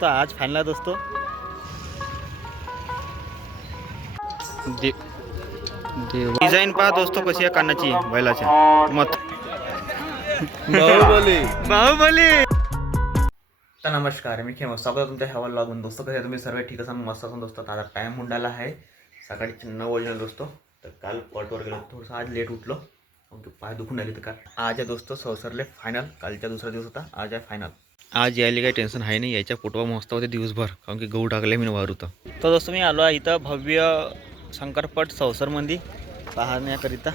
तर आज फायनल आहे दोस्तो डिझाईन पहा दोस्तो कशी आहे कानाची बैलाच्या मत. बाहुबली. बाहुबली. तर नमस्कार मी खेळ स्वागत तुमच्या ह्या लागून दोस्त कसं आहे तुम्ही? सर्व ठीक असाल मस्त असून दोस्त. आता टाईम मुंडाला आहे. सकाळी नऊ वाजले दोस्तो. तर काल पॉटवर गेलो. थोडंसं आज लेट उठलो. मग पाय दुखून आले तर काल आज आहे दोस्तो सवसरले फायनल कालच्या दुसरा दिवस होता आज आहे फायनल आज यायला काही टेन्शन आहे नाही याच्या पोटवा मस्त होते दिवसभर कारण की गहू टाकले मी वावर होतं तर दोस्तो मी आलो आहे इथं भव्य शंकरपट संवसरमध्ये पाहण्याकरिता.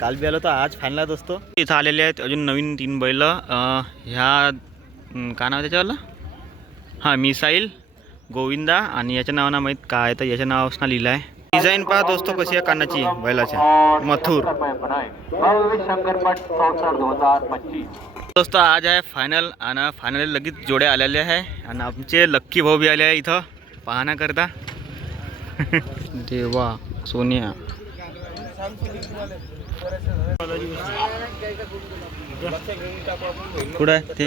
काल बी आलो तर आज फायनल आहे दोस्तो. इथं आलेले आहेत अजून नवीन तीन बैल ह्या काय नाव आहे त्याच्यावाला? हां मिसाईल गोविंदा आणि याच्या नावानं माहीत काय तर याच्या नावानं लिहिलं आहे. डिझाईन पहा दोस्तो कशी आहे कानाची बैलाच्या मथुर. दोस्त आज आहे फायनल आणि फायनल लगेच जोड्या आलेले आहे आणि आमचे लक्की भाऊ बी आले आहे इथं पाहण्याकरता. देवा सोनिया. कुठं आहे ते?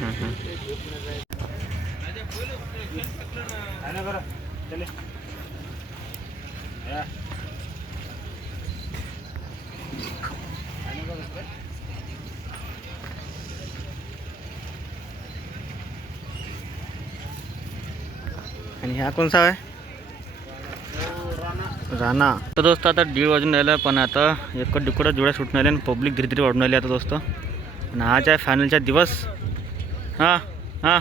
हां हां आणि ह्या कोणसा आहे? राणा. तर दोस्त आता दीड वाजून राहिलं पण आता एक डुकडं जुळ्या सुटून आल्या आणि पब्लिक धीरे धीरे वाढून राहिली आता दोस्त. आणि आज आहे फायनलचा दिवस. हां हां.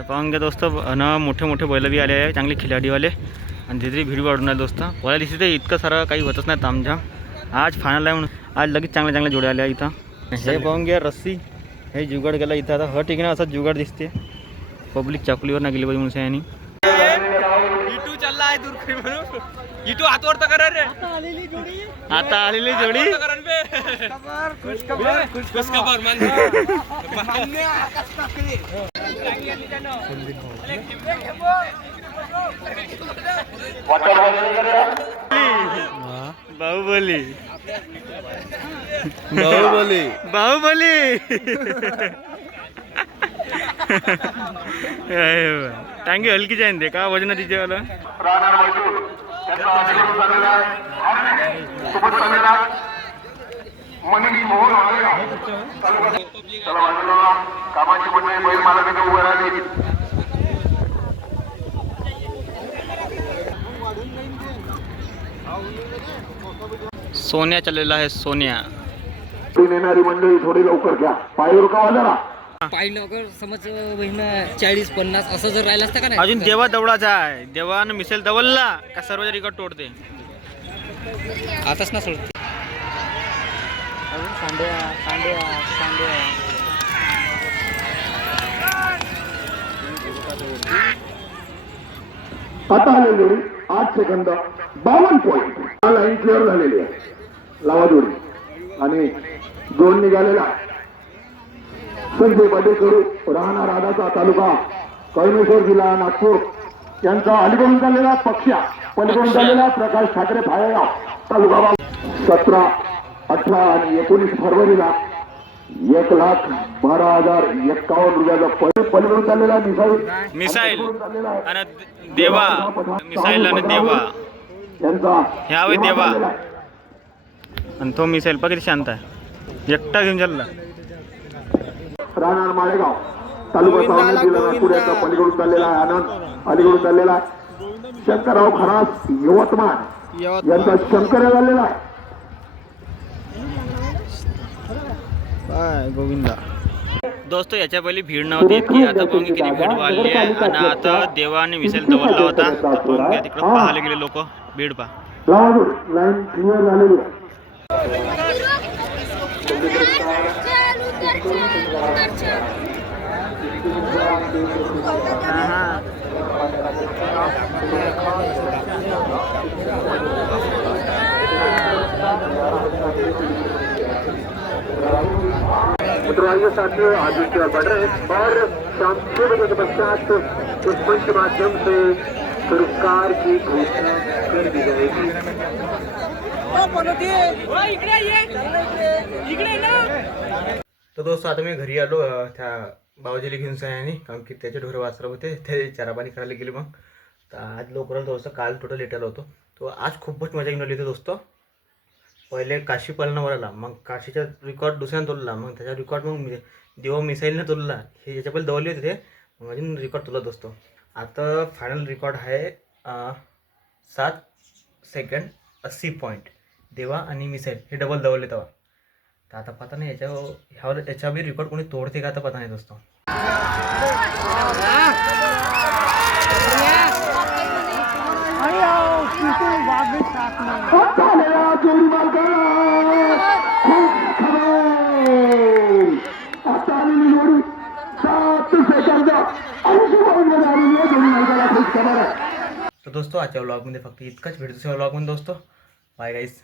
तर पाहून घ्या दोस्त आणि मोठे मोठे बैल बी आले आहे चांगले खिलाडीवाले. आणि धीरे धीरे भीड वाढून राहिले दोस्त. पहिल्या दिवशी तर इतकं सारं काही होतच नाही आमच्या. आज फायनल आहे म्हणून. आज लगेच चांगल्या चांगल्या जोड्या आल्या इथं. हे पाहून घ्या रस्सी. हे जुगाड गेला इथं आता. हट ना असा जुगाड दिसते. पब्लिक चाकलीवर ना गेली पाहिजे म्हणून आणि इटू हातवर तर करा रे. आता आलेली जोडी. करण बे खुश खबर खुश खबर मान बाहुबली. बाहुबली. बाहुबली. टांगे हलकीच आहे ना ते. का वजन तिच्यावाला मोहन चला बाजूला कामाची मंडळी बैल मालक उभे राहिली सोन्या चाललेला आहे सोन्या. येणारी मंडळी थोडी लवकर घ्या. पायी रुकावा जरा पाहिलं अगर समज बहिण चाळीस पन्नास असं जर राहिलं असतं का नाही? अजून देवा दवडाचा आहे. देवानं मिसेल दवलला का सर्व रिकॉर्ड तोडते? आताच ना सोड. अजून सांड्या सांड्या सांड्या. आता आलेली जोडी आठ सेकंद बावन्न पॉईंट लाईन क्लिअर झालेली आहे. लावा जोडी. आणि जोड निघालेला आहे. संजय बडेकरू राहणार राधाचा तालुका कळमेश्वर जिल्हा नागपूर. यांचा अलीकडून चाललेला पक्षा पलीकडून चाललेला प्रकाश ठाकरे फाळेगाव तालुका सतरा अठरा आणि एकोणीस फरवरीला एक लाख बारा हजार एक्कावन्न रुपयाचा पली पलीकडून चाललेला मिसाईल. मिसाईल. आणि देवा. मिसाईल आणि देवा. यांचा देवा झालेला. आणि तो मिसाईल पा किती शांत आहे. एकटा घेऊन चालला. राहणार माळेगाव. तालुका सावंगी जिल्हा पलीकडून चाललेला आहे आनंद. अलीकडून चाललेला आहे. शंकरराव खरास यवतमाळ यांचा शंकर झालेला आहे. गोविंदा. दोस्तो याच्या पहिले भीड नव्हती इतकी आता पाहून किती भीड वाढली आहे. आणि आता देवा आणि मिसाईल दवडला होता. पाहून तिकडं पाहायला गेले लोक. भीड पा लाईन क्लिअर झालेली मित्रों साथियों आदित्य बढ़ रहे हैं। और शाम छह बजे के पश्चात इस मंच के माध्यम से पुरस्कार की घोषणा कर दी जाएगी। तर दोस्त आता मी घरी आलो त्या बाबाजीला घेऊन सायाने कारण की त्याचे ढोरं वासरा होते ते चारापाणी करायला गेले मग. तर आज लवकरच दोस्त काल टोटल लेट आलो होतो. तो आज खूपच मजा घेऊन आली होती दोस्त. पहिले काशी पालनावर आला मग काशीचा रेकॉर्ड दुसऱ्यानं तोडला मग त्याचा रेकॉर्ड मग मी- देवा मिसाईलनं तोडला हे याच्या पहिले दवले होते ते मग अजून रेकॉर्ड तोडला दोस्त. आता फायनल रेकॉर्ड आहे सात सेकंड अस्सी पॉईंट देवा आणि मिसाईल हे डबल दवले तेव्हा. तर आता पता नाही याच्या ह्यावर याच्या बी रेकॉर्ड कोणी तोडते का आता पता नाही दोस्तो। आता आलेला जोडी मालकाला खूप खबर आता आलेली जोडी सात सेकंद ऐंशी पॉईंटमध्ये आलेली आहे जोडी मालकाला खूप खबर आहे तर दोस्तो। आजच्या व्लॉगमध्ये फक्त इतकाच भेटतो व्लॉगमध्ये दोस्तो बाय गाईज